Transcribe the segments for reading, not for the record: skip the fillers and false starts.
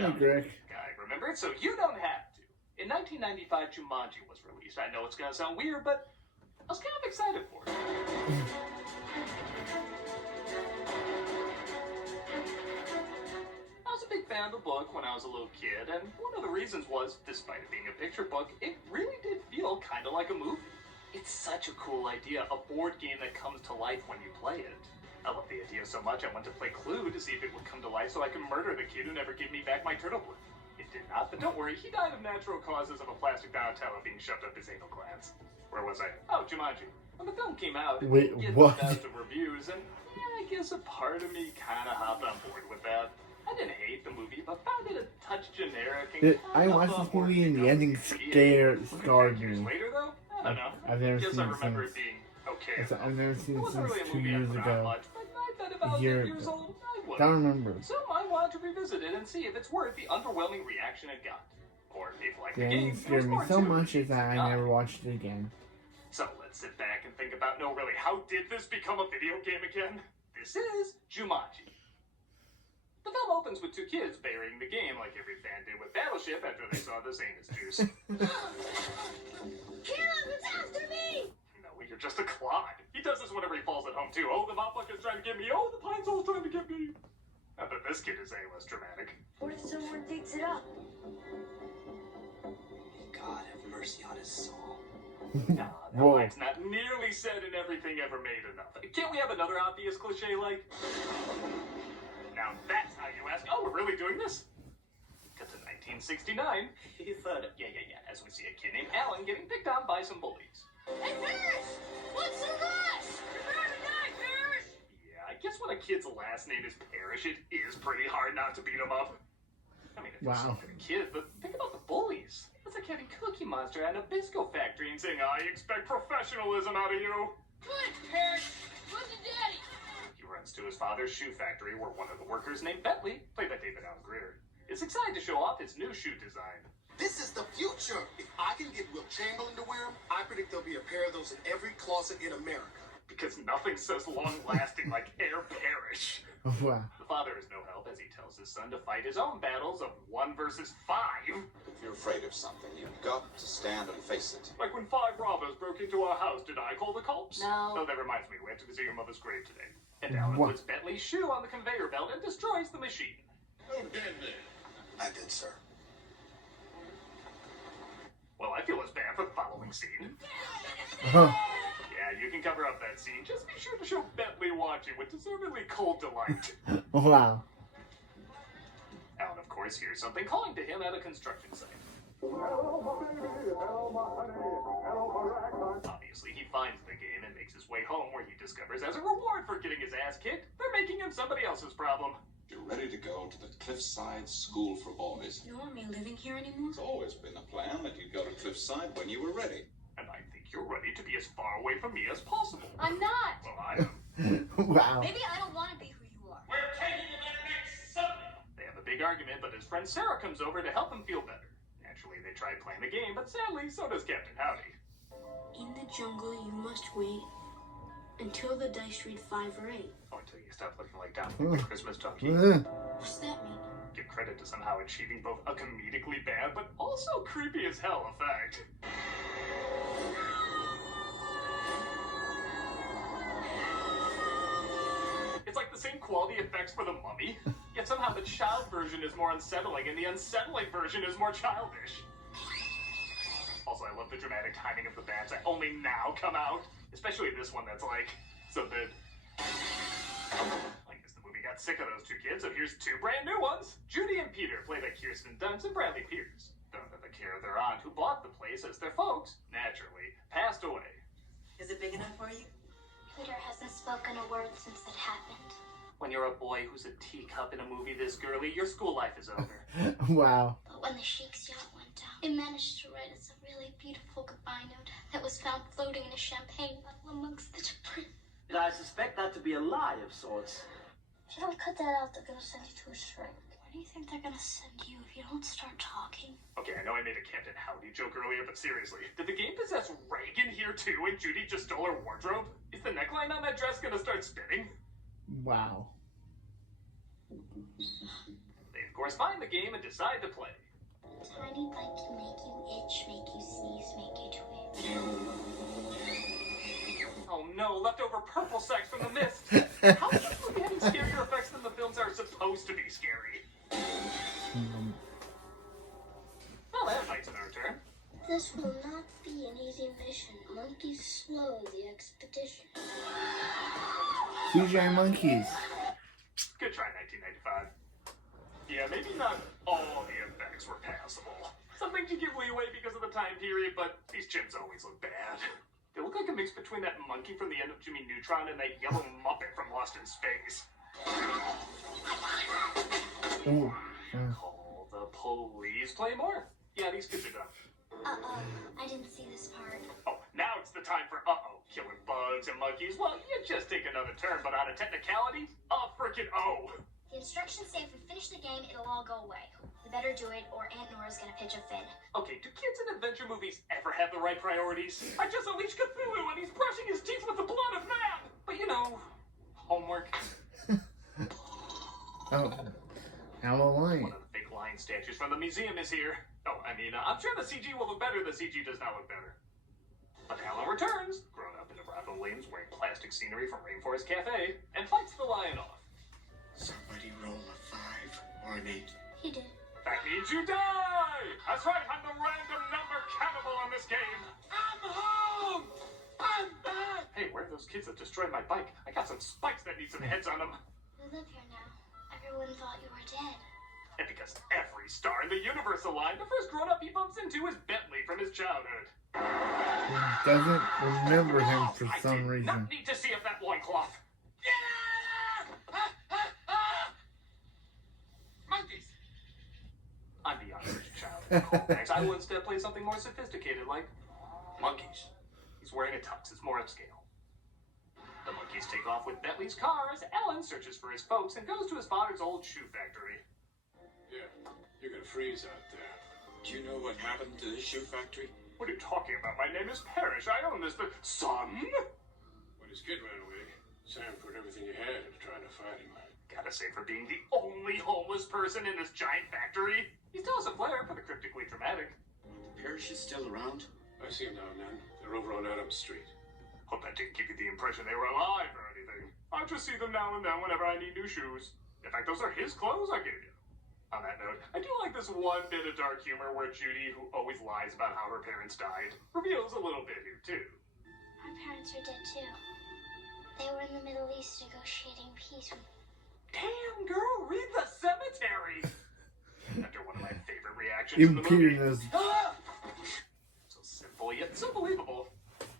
nostalgic guy, remember? So you don't have to. In 1995, Jumanji was released. I know it's gonna sound weird, but I was kind of excited for it. I was a big fan of the book when I was a little kid, and one of the reasons was, despite it being a picture book, it really did feel kind of like a movie. It's such a cool idea, a board game that comes to life when you play it. I love the idea so much I went to play Clue to see if it would come to life so I could murder the kid who never gave me back my turtle blood. It did not, but don't worry, he died of natural causes of a plastic donatello being shoved up his anal glands. Where was I? Oh, Jumanji. When the film came out, it didn't get the best of reviews, and I guess a part of me kind of hopped on board with that. I didn't hate the movie, but found it a touch generic. And I watched this movie and the ending scared me. Later, though, I don't know. I've never guess seen I remember it it being okay. I've never seen it since really 2 years ago. Much, but I bet if I was 8 years old, I would. Don't remember. So I wanted to revisit it and see if it's worth the underwhelming reaction it got. Or if, like The the ending game, scared me so much that I never watched it again. So let's sit back and think about, no really, how did this become a video game again? This is Jumanji. The film opens with 2 kids burying the game like every fan did with Battleship after they saw this anus juice. Caleb, it's after me! No, you're just a clod. He does this whenever he falls at home too. Oh, the mop bucket's trying to get me. Oh, the pine soul's trying to get me. Not that this kid is any less dramatic. What if someone digs it up? God have mercy on his soul. Nah, that line's not nearly said in Everything Ever Made enough. Can't we have another obvious cliche like? Now that's how you ask. Oh, we're really doing this? Cut to 1969. He thought, yeah. As we see a kid named Alan getting picked on by some bullies. Hey, Parrish! What's the rush? Prepare to die, Parrish! Yeah, I guess when a kid's last name is Parrish, it is pretty hard not to beat him up. I mean, if it's for a kid, but think about the bullies. It's like having Cookie Monster at a Bisco factory and saying, I expect professionalism out of you. Good, Parrish! Run to Daddy! He runs to his father's shoe factory where one of the workers named Bentley, played by David Allen Greer, is excited to show off his new shoe design. This is the future. If I can get Will Chamberlain to wear them, I predict there'll be a pair of those in every closet in America. Because nothing says long-lasting like Air Parrish. Wow. The father is no help as he tells his son to fight his own battles of 1 versus 5. If you're afraid of something, you've got to stand and face it. Like when 5 robbers broke into our house, did I call the cops? No. Oh, that reminds me, we have to visit your mother's grave today. And Alan puts Bentley's shoe on the conveyor belt and destroys the machine. Who did this? I did, sir. Well, I feel as bad for the following scene. Yeah, you can cover up that scene. Just be sure to show Bentley watching with deservedly cold delight. Wow. Alan, of course, hears something calling to him at a construction site. Obviously, he finds the game and makes his way home where he discovers as a reward for getting his ass kicked, they're making him somebody else's problem. You're ready to go to the Cliffside School for Boys. You don't want me living here anymore? It's always been the plan that you'd go to Cliffside when you were ready. And I think you're ready to be as far away from me as possible. I'm not! Well, I am. Wow. Maybe I don't want to be who you are. We're taking you there next Sunday! They have a big argument, but his friend Sarah comes over to help him feel better. Naturally, they try playing the game, but sadly, so does Captain Howdy. In the jungle, you must wait until the dice read 5 or 8. Oh, until you stop looking like Dominic the Christmas donkey. What's that mean? Give credit to somehow achieving both a comedically bad, but also creepy as hell effect. It's like the same quality effects for the Mummy, yet somehow the child version is more unsettling and the unsettling version is more childish. Also, I love the dramatic timing of the bands that only now come out, especially this one that's like, so good. I guess the movie got sick of those 2 kids, so here's 2 brand new ones. Judy and Peter, played by Kirsten Dunst and Bradley Pierce. They're under the care of their aunt, who bought the place as their folks, naturally, passed away. Is it big enough for you? Peter hasn't spoken a word since it happened. When you're a boy who's a teacup in a movie this girly, your school life is over. Wow. But when the Sheik's yacht went down, it managed to write us a really beautiful goodbye note that was found floating in a champagne bottle amongst the debris. I suspect that to be a lie of sorts. If you don't cut that out, they're gonna send you to a shrink. Where do you think they're gonna send you if you don't start talking? Okay, I know I made a Captain Howdy joke earlier, but seriously, did the game possess Reagan here too and Judy just stole her wardrobe? Is the neckline on that dress gonna start spinning? Wow. They, of course, find the game and decide to play. Tiny bite can make you itch, make you sneeze, make you twitch. Oh no, leftover purple sex from the mist! How is this movie having scarier effects than the films are supposed to be scary? Well, that invites another turn. This will not be an easy mission. Monkeys slow the expedition. CGI monkeys. Good try, 1995. Yeah, maybe not all the effects were passable. Some things you give leeway because of the time period, but these chimps always look bad. They look like a mix between that monkey from the end of Jimmy Neutron and that yellow Muppet from Lost in Space. Ooh. Call the police. Play more. Yeah, these kids are done. Uh-oh, I didn't see this part. Oh, now it's the time for uh-oh. Killing bugs and monkeys. Well, you just take another turn, but on a technicality, frickin' oh. The instructions say if we finish the game, it'll all go away. We better do it, or Aunt Nora's gonna pitch a fit. Okay, do kids in adventure movies ever have the right priorities? I just unleashed Cthulhu and he's brushing his teeth with the blood of man! But you know, homework. Oh. Hello, lion. One of the fake lion statues from the museum is here. Oh, I mean, I'm sure the CG will look better. The CG does not look better. But Alan returns, grown up in Nevada Williams, wearing plastic scenery from Rainforest Cafe, and fights the lion off. Somebody roll a 5 or an 8. He did. That means you die! That's right, I'm the random number cannibal on this game. I'm home! I'm back! Hey, where are those kids that destroyed my bike? I got some spikes that need some heads on them. We live here now. Everyone thought you were dead. And because every star in the universe aligned, the first grown-up he bumps into is Bentley from his childhood. He doesn't remember him for some I did reason. not need to see if that loincloth. Get out of there! Monkeys! I'm beyond such childhood. Next, I will instead play something more sophisticated, like monkeys. He's wearing a tux. It's more upscale. The monkeys take off with Bentley's cars. Alan searches for his folks and goes to his father's old shoe factory. Yeah, you're gonna freeze out there. Do you know what happened to this shoe factory? What are you talking about? My name is Parrish. I own this, but son? When his kid ran away, Sam put everything he had into trying to find him. Gotta say, for being the only homeless person in this giant factory, he still has a flair for the cryptically dramatic. The parish is still around? I see him now and then. They're over on Adams Street. Hope that didn't give you the impression they were alive or anything. I just see them now and then whenever I need new shoes. In fact, those are his clothes I gave you. On that note, I do like this one bit of dark humor where Judy, who always lies about how her parents died, reveals a little bit here too. Our parents are dead too. They were in the Middle East negotiating peace. Damn, girl, read the cemetery! After one of my favorite reactions Even in the Peter movie. knows. So simple yet so believable.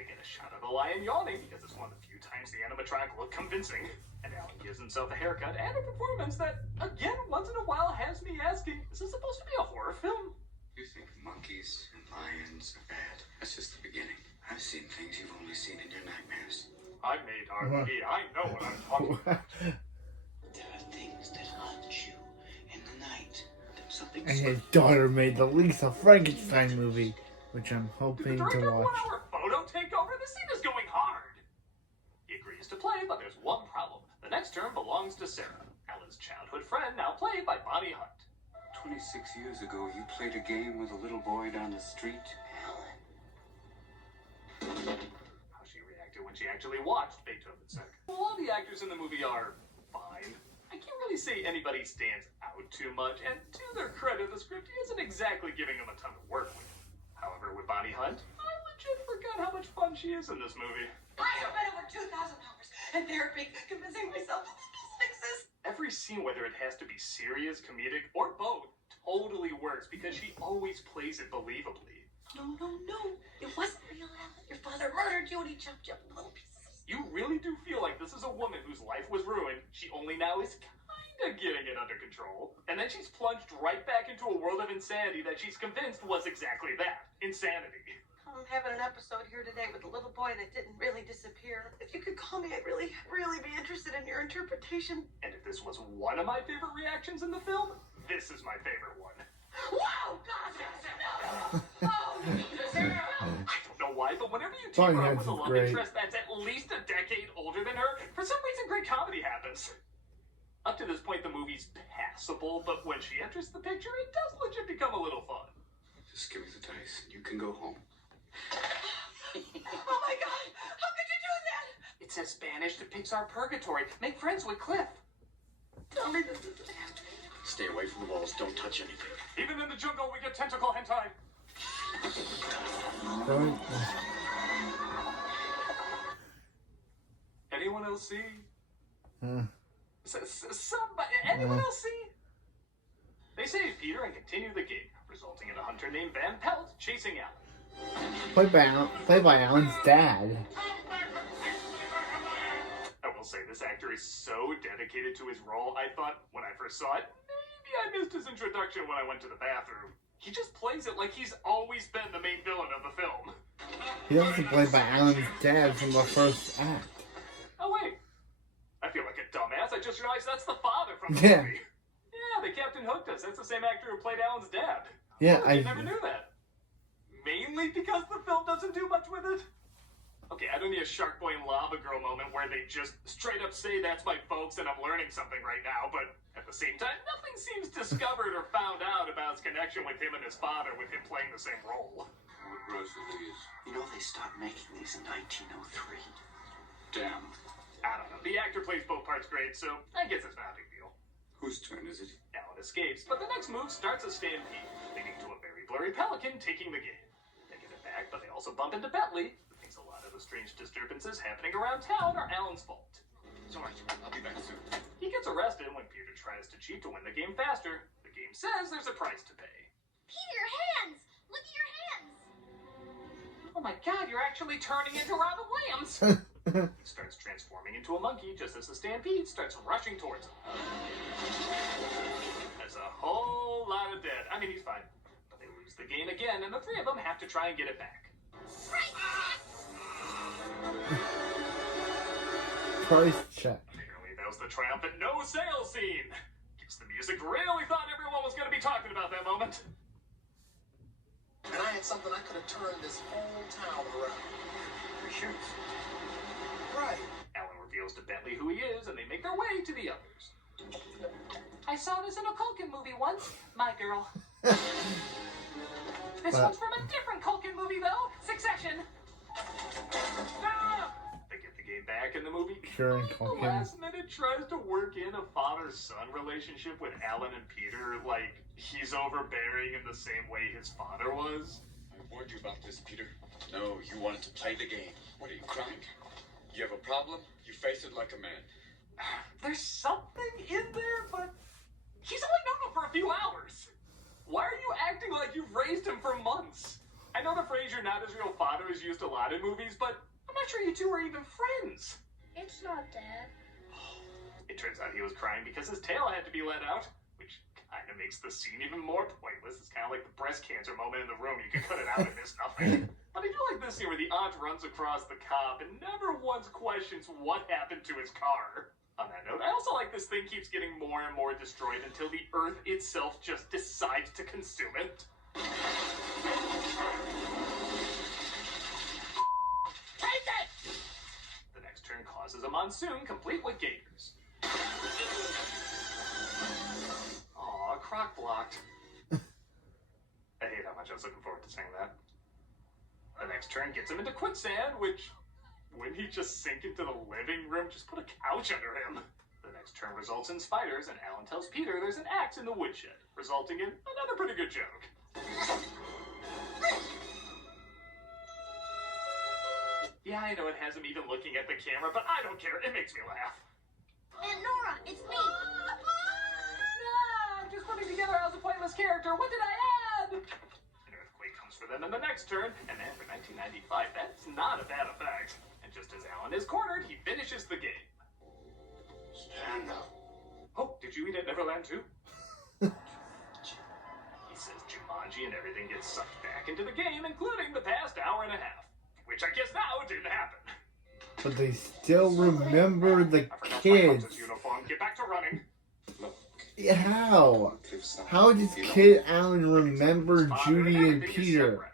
They get a shot of the lion yawning because it's one of the few times the animatronic looked convincing. And Alan gives himself a haircut and a performance that, again, once in a while has me asking, is this supposed to be a horror film? You think monkeys and lions are bad? That's just the beginning. I've seen things you've only seen in your nightmares. I made RPG. I know what I'm talking about. There are things that haunt you in the night. There's something And his daughter made the Lisa Frankenstein movie, which I'm Did hoping the to director watch. 1 hour photo take over? This scene is going hard. He agrees to play, but there's one problem. The next term belongs to Sarah, Alan's childhood friend, now played by Bonnie Hunt. 26 years ago, you played a game with a little boy down the street. How she reacted when she actually watched Beethoven's Second. Well, all the actors in the movie are fine. I can't really say anybody stands out too much, and to their credit, the script isn't exactly giving them a ton to work with. However, with Bonnie Hunt, I legit forgot how much fun she is in this movie. I have spent over $2,000 in therapy convincing myself that this fixes. Every scene, whether it has to be serious, comedic, or both, totally works because she always plays it believably. No. It wasn't real, Alan. Your father murdered you and he chopped you up in little pieces. You really do feel like this is a woman whose life was ruined. She only now is kinda getting it under control. And then she's plunged right back into a world of insanity that she's convinced was exactly that. Insanity. I'm having an episode here today with a little boy that didn't really disappear. If you could call me, I'd really be interested in your interpretation. And if this was one of my favorite reactions in the film, this is my favorite one. Wow, God, no! Oh, Sarah! I don't know why, but whenever you Bonnie team her up Hunt with a is love great. interest that's at least a decade older than her, for some reason great comedy happens. Up to this point, the movie's past possible, but when she enters the picture, it does legit become a little fun. Just give me the dice and you can go home. Oh my God! How could you do that? It says Spanish depicts our purgatory. Make friends with Cliff. Tell me this isn't happening. Stay away from the walls. Don't touch anything. Even in the jungle, we get tentacle hentai. Don't. Anyone else see? Hmm. Somebody, anyone else see? They save Peter and continue the game, resulting in a hunter named Van Pelt chasing Alan. Played by Alan's dad. I will say this actor is so dedicated to his role. I thought when I first saw it, maybe I missed his introduction when I went to the bathroom. He just plays it like he's always been the main villain of the film. He also played by Alan's dad from the first act. Oh wait, I feel like a dumbass. I just realized that's the father from the Yeah. movie. Yeah, they Captain Hooked us. That's the same actor who played Alan's dad. Yeah, I never knew that. Mainly because the film doesn't do much with it. Okay, I don't need a Shark Boy and Lava Girl moment where they just straight up say that's my folks and I'm learning something right now, but at the same time, nothing seems discovered or found out about his connection with him and his father, with him playing the same role. What gross are these? You know they stopped making these in 1903. Damn. I don't know. The actor plays both parts great, so I guess it's not a big deal. Whose turn is it? Alan escapes, but the next move starts a stampede, leading to a very blurry pelican taking the game. They get it back, but they also bump into Bentley, who thinks a lot of the strange disturbances happening around town are Alan's fault. It's alright. I'll be back soon. He gets arrested when Peter tries to cheat to win the game faster. The game says there's a price to pay. Peter, your hands! Look at your hands! Oh my god, you're actually turning into Robin Williams! He starts transforming into a monkey just as the stampede starts rushing towards him. There's a whole lot of dead. I mean, he's fine. But they lose the game again, and the three of them have to try and get it back. Price check. Apparently that was the triumphant no sale scene. Guess the music really thought everyone was going to be talking about that moment. And I had something I could have turned this whole town around. Your shoes. Right. Alan reveals to Bentley who he is, and they make their way to the others. I saw this in a Culkin movie once, my girl. This one's from a different Culkin movie, though. Succession. Ah! They get the game back in the movie. Sure, The Culkin. last minute tries to work in a father-son relationship with Alan and Peter, like he's overbearing in the same way his father was. I warned you about this, Peter. No, you wanted to play the game. What are you, crying? You have a problem? You face it like a man. There's something in there, but he's only known him for a few hours. Why are you acting like you've raised him for months? I know the phrase "you're not his real father" is used a lot in movies, but I'm not sure you two are even friends. It's not, Dad. It turns out he was crying because his tail had to be let out, which kind of makes the scene even more pointless. It's kind of like the breast cancer moment in the room. You can cut it out and miss nothing. But I do like this scene where the aunt runs across the cop and never once questions what happened to his car. On that note, I also like this thing keeps getting more and more destroyed until the Earth itself just decides to consume it. Take it! The next turn causes a monsoon complete with gators. Aw, croc blocked. I hate how much I was looking forward to saying that. The next turn gets him into quicksand, which, wouldn't he just sink into the living room? Just put a couch under him. The next turn results in spiders, and Alan tells Peter there's an axe in the woodshed, resulting in another pretty good joke. Yeah, I know it has him even looking at the camera, but I don't care. It makes me laugh. Aunt Nora, it's me! I'm just putting together as a pointless character. What did I add? An earthquake comes for them in the next turn, and then for 1995, that's not a bad effect. And just as Alan is cornered, he finishes the game. Stand up. Oh, did you eat at Neverland too? He says Jumanji and everything gets sucked back into the game, including the past hour and a half. Which I guess now didn't happen. But they still remember the I forgot my kids. hunter's uniform. Get back to running. Look. Yeah, how? Cliffside. How does You know, Kid Alan remember Father Judy and everything is Peter? set right.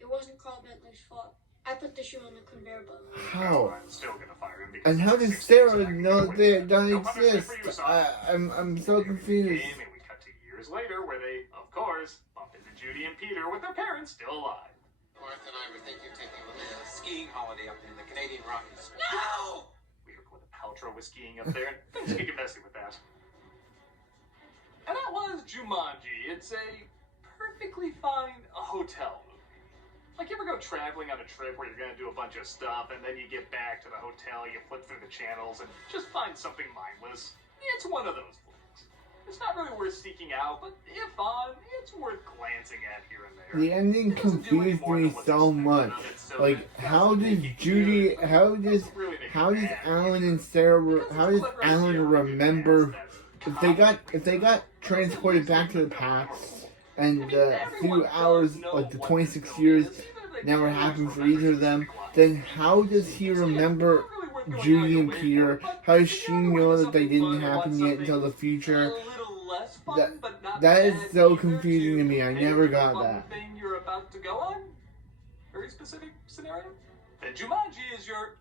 It wasn't Carl Bentley's fault. I put the shoe on the conveyor belt. How? I'm still gonna fire him because And how it's does 6 days Sarah back. know they don't No punishment exist? for you, son. I'm so confused. Game, years later, where they, of course, bump into Judy and Peter with their parents still alive. Martha and I were thinking of taking a skiing holiday up in the Canadian Rockies. No! Weird when the Paltrow was skiing up there, and things can get messy with that. And that was Jumanji. It's a perfectly fine hotel movie. Like, you ever go traveling on a trip where you're gonna do a bunch of stuff, and then you get back to the hotel, you flip through the channels, and just find something mindless? It's one of those flicks. It's not really worth seeking out, but if on, it's worth glancing at here and there. The ending confused me so much. Like, how does Judy, how does Alan and Sarah, how does Alan remember if they got transported back to the past and the few hours, like the 26 years never happened for either of them, then how does he remember Judy and Peter? How does she know that they didn't happen yet until the future? That is so confusing to me. I never got that. Thing you're about to go on? Very specific scenario? Then Jumanji is your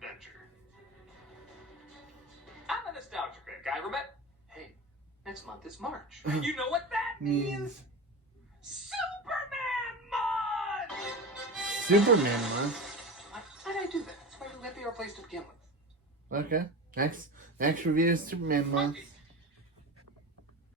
venture. I'm a nostalgia critic. I remember. Hey, next month is March. You know what that means? Superman month! Superman month? Why did I do that? That's why you let the place to begin with. Okay. Next review is Superman month.